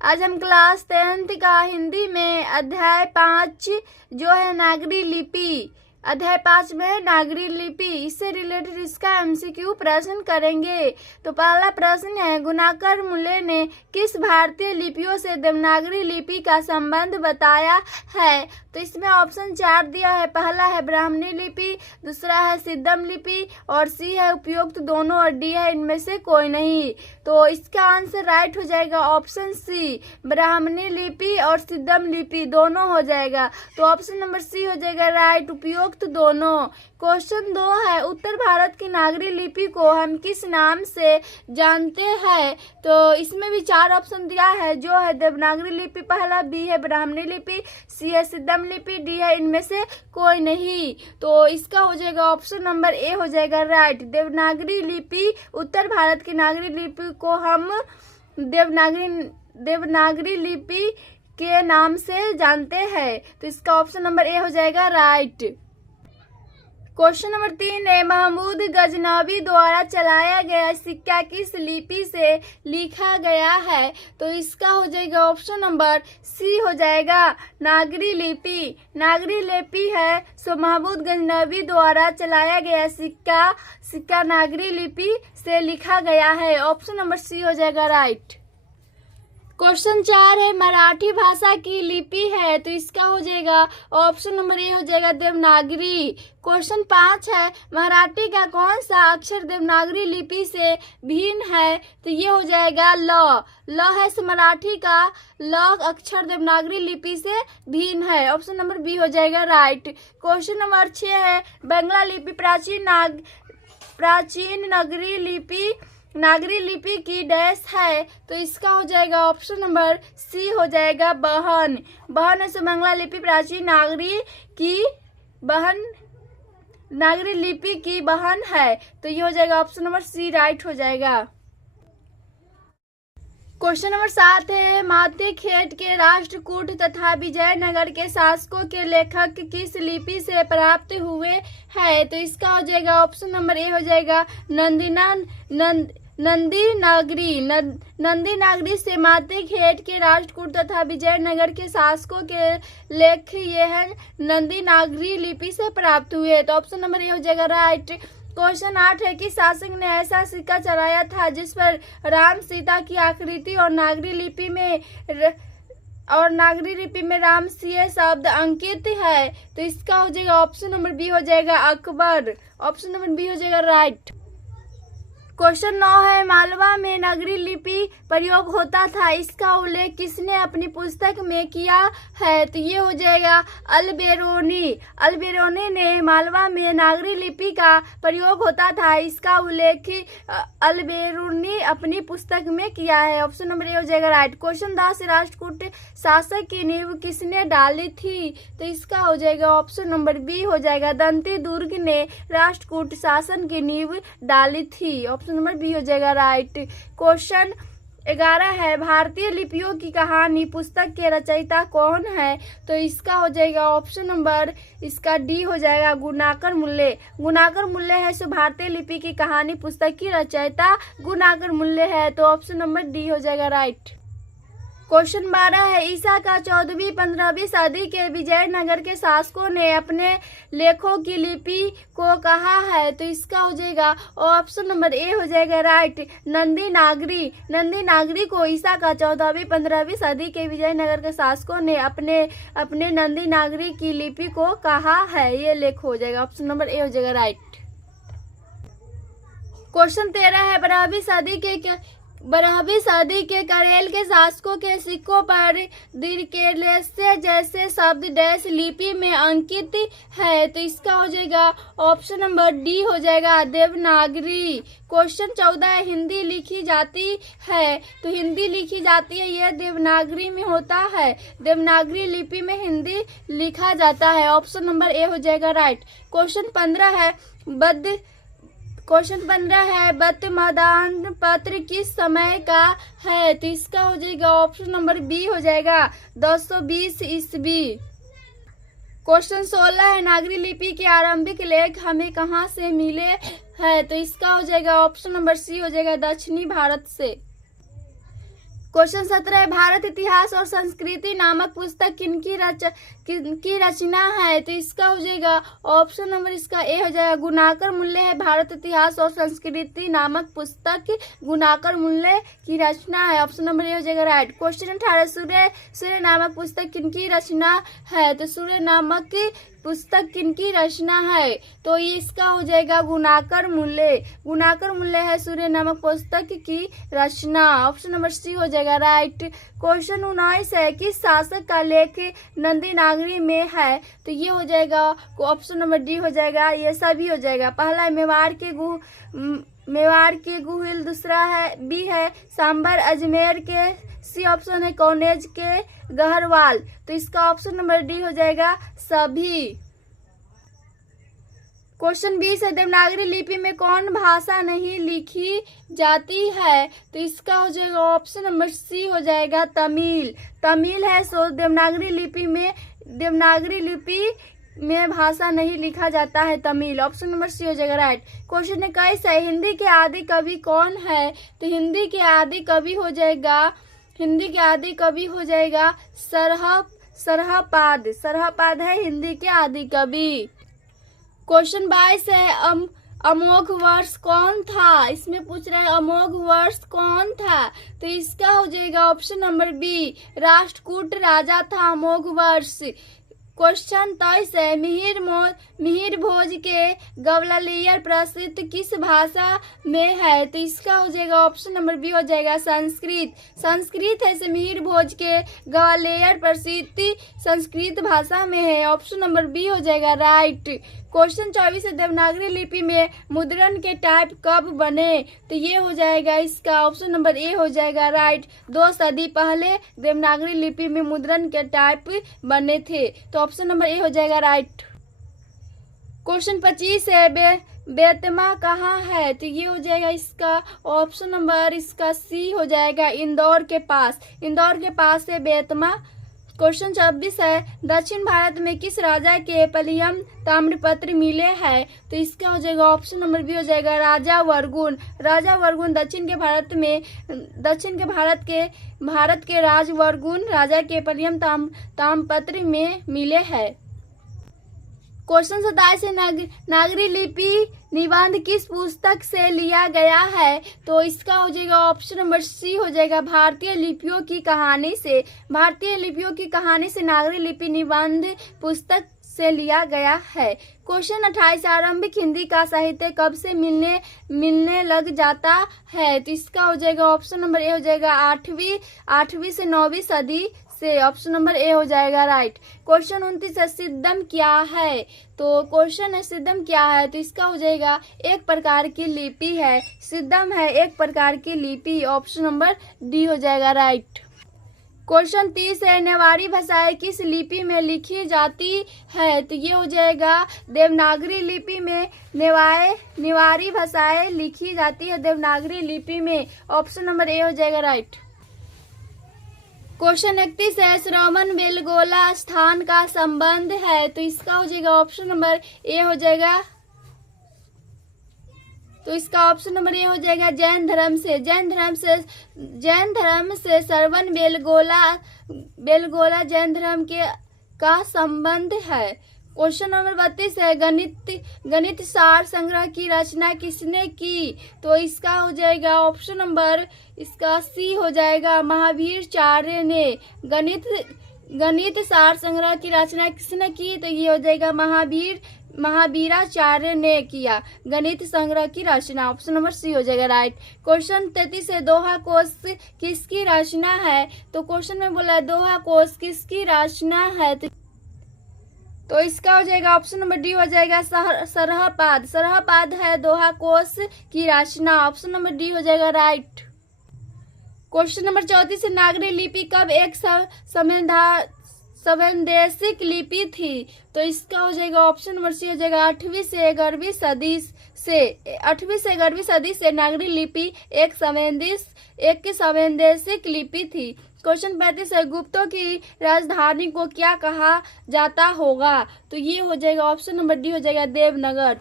आज हम class 10th का हिंदी में अध्याय 5 जो है नागरी लिपि, अध्याय 5 में नागरी लिपि, इससे रिलेटेड इसका एमसीक्यू प्रश्न करेंगे। तो पहला प्रश्न है, गुणाकर मूल्य ने किस भारतीय लिपियों से देवनागरी लिपि का संबंध बताया है? तो इसमें ऑप्शन 4 दिया है। पहला है ब्राह्मणी लिपि, दूसरा है सिद्धम लिपि और सी है उपयुक्त दोनों और डी है इनमें से कोई नहीं। तो इसका आंसर राइट हो जाएगा ऑप्शन सी, ब्राह्मणी लिपि और सिद्धम लिपि दोनों हो जाएगा। तो ऑप्शन नंबर सी हो जाएगा राइट, उपयुक्त दोनों। क्वेश्चन 2 है, उत्तर भारत की नागरी लिपि को हम किस नाम से जानते हैं? तो इसमें भी 4 ऑप्शन दिया है, जो है देवनागरी लिपि पहला, बी है ब्राह्मणी लिपि, सी है सिद्धम लिपि, डी है इनमें से कोई नहीं। तो इसका हो जाएगा ऑप्शन नंबर ए हो जाएगा राइट, देवनागरी लिपि। उत्तर भारत की नागरी लिपि को हम देवनागरी लिपि के नाम से जानते हैं। तो इसका ऑप्शन नंबर ए हो जाएगा राइट। क्वेश्चन नंबर 3 है, महमूद गजनवी द्वारा चलाया गया सिक्का किस लिपि से लिखा गया है? तो इसका हो जाएगा ऑप्शन नंबर सी हो जाएगा, नागरी लिपि। नागरी लिपि है सो महमूद गजनवी द्वारा चलाया गया सिक्का नागरी लिपि से लिखा गया है। ऑप्शन नंबर सी हो जाएगा राइट। क्वेश्चन 4 है, मराठी भाषा की लिपि है, तो इसका हो जाएगा ऑप्शन नंबर ए हो जाएगा देवनागरी। क्वेश्चन 5 है, मराठी का कौन सा अक्षर देवनागरी लिपि से भिन्न है? तो ये हो जाएगा ल है सो मराठी का ल अक्षर देवनागरी लिपि से भिन्न है। ऑप्शन नंबर बी हो जाएगा राइट। क्वेश्चन नंबर 6 है, बंगला लिपि प्राचीन नागरी लिपि की डैश है, तो इसका हो जाएगा ऑप्शन नंबर सी हो जाएगा बहन है सो बंगला लिपि प्राचीन नागरी लिपि की बहन है। तो ये हो जाएगा ऑप्शन नंबर सी राइट हो जाएगा। क्वेश्चन नंबर 7 है, माते खेट के राष्ट्रकूट तथा विजयनगर के शासकों के लेखक किस लिपि से प्राप्त हुए हैं? तो इसका हो जाएगा ऑप्शन नंबर ए हो जाएगा नंदी नागरी से माते खेट के राष्ट्रकूट तथा विजयनगर के शासकों के लेख ये है नंदी नागरी लिपि से प्राप्त हुए। तो ऑप्शन नंबर ए हो जाएगा राइट। क्वेश्चन 8 है, कि शासक ने ऐसा सिक्का चलाया था जिस पर राम सीता की आकृति और नागरी लिपि में राम सीए शब्द अंकित है? तो इसका हो जाएगा ऑप्शन नंबर बी हो जाएगा अकबर। ऑप्शन नंबर बी हो जाएगा राइट। क्वेश्चन 9 है, मालवा में नागरी लिपि प्रयोग होता था, इसका उल्लेख किसने अपनी पुस्तक में किया है? तो ये हो जाएगा अलबेरोनी ने मालवा में नागरी लिपि का प्रयोग होता था, इसका उल्लेख अलबेरोनी अपनी पुस्तक में किया है। ऑप्शन नंबर ए हो जाएगा राइट। क्वेश्चन 10, राष्ट्रकूट शासक की नींव किसने डाली थी? तो इसका हो जाएगा ऑप्शन नंबर बी हो जाएगा, दंती दुर्ग ने राष्ट्रकूट शासन की नींव डाली थी। ऑप्शन नंबर बी हो जाएगा राइट। क्वेश्चन 11 है, भारतीय लिपियों की कहानी पुस्तक के रचयिता कौन है? तो इसका हो जाएगा ऑप्शन नंबर इसका डी हो जाएगा गुणाकर मूल्य है सो भारतीय लिपि की कहानी पुस्तक की रचयिता गुणाकर मूल्य है। तो ऑप्शन नंबर डी हो जाएगा राइट। क्वेश्चन 12 है, ईसा का 14वीं-15वीं सदी के विजयनगर के शासकों ने अपने लेखों की लिपि को कहा है? तो इसका हो जाएगा ऑप्शन नंबर ए हो जाएगा राइट, नंदी नागरी को ईसा का 14वीं-15वीं सदी के विजयनगर के शासकों ने अपने नंदी नागरी की लिपि को कहा है, ये लेख हो जाएगा। ऑप्शन नंबर ए हो जाएगा राइट। क्वेश्चन 13 है, 12वीं सदी के करेल के शासकों के सिक्कों पर दीर्घ जैसे शब्द डैश लिपि में अंकित है? तो इसका हो जाएगा ऑप्शन नंबर डी हो जाएगा देवनागरी। क्वेश्चन 14 है, हिंदी लिखी जाती है, तो हिंदी लिखी जाती है यह देवनागरी में होता है, देवनागरी लिपि में हिंदी लिखा जाता है। ऑप्शन नंबर ए हो जाएगा राइट। क्वेश्चन 15 है, बतमदान पत्र किस समय का है? तो इसका हो जाएगा ऑप्शन नंबर बी हो जाएगा 1020 ईस्वी। क्वेश्चन 16 है, नागरी लिपि के आरंभिक लेख हमें कहाँ से मिले हैं? तो इसका हो जाएगा ऑप्शन नंबर सी हो जाएगा दक्षिणी भारत से। क्वेश्चन 17 भारत इतिहास और संस्कृति नामक पुस्तक किनकी रचना है? तो इसका हो जाएगा ऑप्शन नंबर इसका ए हो जाएगा गुणाकर मूल्य है। भारत इतिहास और संस्कृति नामक पुस्तक गुणाकर मूल्य की रचना है। ऑप्शन नंबर ए हो जाएगा राइट। क्वेश्चन 18 सूर्य नामक पुस्तक किनकी रचना है? तो सूर्य नामक पुस्तक किनकी रचना है? तो ये इसका हो जाएगा गुणाकर मूल्य है सूर्य नामक पुस्तक की रचना। ऑप्शन नंबर सी हो जाएगा राइट। क्वेश्चन 19 है किस शासक का लेख नंदी नागरी में है? तो ये हो जाएगा ऑप्शन नंबर डी हो जाएगा, ये सभी हो जाएगा। पहला है मेवाड़ के गुहिल, दूसरा है बी है सांबर अजमेर के, सी ऑप्शन है कौनेज के गहरवाल। तो इसका ऑप्शन नंबर डी हो जाएगा सभी। क्वेश्चन 20 है देवनागरी लिपि में कौन भाषा नहीं लिखी जाती है? तो इसका हो जाएगा ऑप्शन नंबर सी हो जाएगा तमिल है। सो देवनागरी लिपि में भाषा नहीं लिखा जाता है तमिल। ऑप्शन नंबर सी हो जाएगा राइट। क्वेश्चन 21 है हिंदी के आदि कवि कौन है? तो हिंदी के आदि कवि हो जाएगा सरहपाद है हिंदी के आदि कवि। क्वेश्चन 22 है अमोघ वर्ष कौन था? इसमें पूछ रहा है अमोघ वर्ष कौन था? तो इसका हो जाएगा ऑप्शन नंबर बी राष्ट्रकूट राजा था अमोघ वर्ष। क्वेश्चन 23 है मिहिर भोज के ग्वालियर प्रसिद्ध किस भाषा में है? तो इसका हो जाएगा ऑप्शन नंबर बी हो जाएगा संस्कृत है। से मिहिर भोज के ग्वालियर प्रसिद्ध संस्कृत भाषा में है। ऑप्शन नंबर बी हो जाएगा राइट। क्वेश्चन 24 है देवनागरी लिपि में मुद्रण के टाइप कब बने? तो ये हो जाएगा इसका ऑप्शन नंबर ए हो जाएगा राइट। 2 सदी पहले देवनागरी लिपि में मुद्रण के टाइप बने थे। तो ऑप्शन नंबर ए हो जाएगा राइट। क्वेश्चन 25 है बेतमा कहाँ है? तो ये हो जाएगा इसका ऑप्शन नंबर इसका सी हो जाएगा इंदौर के पास है बेतमा। क्वेश्चन 26 है दक्षिण भारत में किस राजा के पलियम ताम्रपत्र मिले हैं? तो इसका हो जाएगा ऑप्शन नंबर बी हो जाएगा राजा वर्गुण दक्षिण के भारत के राज वर्गुण राजा के पलियम ताम्रपत्र में मिले हैं। क्वेश्चन 27 है नागरी लिपि निबंध किस पुस्तक से लिया गया है? तो इसका हो जाएगा ऑप्शन नंबर सी हो जाएगा भारतीय लिपियों की कहानी से नागरी लिपि निबंध पुस्तक से लिया गया है। क्वेश्चन 28 आरंभिक हिंदी का साहित्य कब से मिलने लग जाता है? तो इसका हो जाएगा ऑप्शन नंबर ए हो जाएगा 8वीं से 9वीं सदी से। ऑप्शन नंबर ए हो जाएगा राइट। क्वेश्चन 29 है सिद्धम क्या है? तो क्वेश्चन है सिद्धम क्या है? तो इसका हो जाएगा एक प्रकार की लिपि है। सिद्धम है एक प्रकार की लिपि। ऑप्शन नंबर डी हो जाएगा राइट। क्वेश्चन 30 है नेवारी भाषाएं किस लिपि में लिखी जाती है? तो ये हो जाएगा देवनागरी लिपि में नेवारी भाषाएं लिखी जाती है देवनागरी लिपि में। ऑप्शन नंबर ए हो जाएगा राइट। क्वेश्चन 31 है श्रवण बेलगोला स्थान का संबंध है? तो इसका हो जाएगा ऑप्शन नंबर ए हो जाएगा। तो इसका ऑप्शन नंबर ए हो जाएगा जैन धर्म से श्रवण बेलगोला जैन धर्म का संबंध है। क्वेश्चन नंबर 32 है गणित सार संग्रह की रचना किसने की? तो इसका हो जाएगा ऑप्शन नंबर इसका सी हो जाएगा महावीराचार्य ने। गणित सार संग्रह की रचना किसने की? तो ये हो जाएगा महावीराचार्य ने किया गणित संग्रह की रचना। ऑप्शन नंबर सी हो जाएगा राइट। क्वेश्चन 33 है दोहा कोश किसकी रचना है? तो क्वेश्चन में बोला है दोहा कोश किसकी रचना है? तो इसका हो जाएगा ऑप्शन नंबर डी हो जाएगा सरहपाद है दोहा कोश की रचना। ऑप्शन नंबर डी हो जाएगा राइट। क्वेश्चन नंबर 34 नागरी लिपि कब एक संवैदेशिक लिपि थी? तो इसका हो जाएगा ऑप्शन नंबर सी हो जाएगा 8वीं से 11वीं सदी से नागरी लिपि एक संवैदेशिक लिपि थी। क्वेश्चन 35 है गुप्तों की राजधानी को क्या कहा जाता होगा? तो ये हो जाएगा ऑप्शन नंबर डी हो जाएगा देवनगर।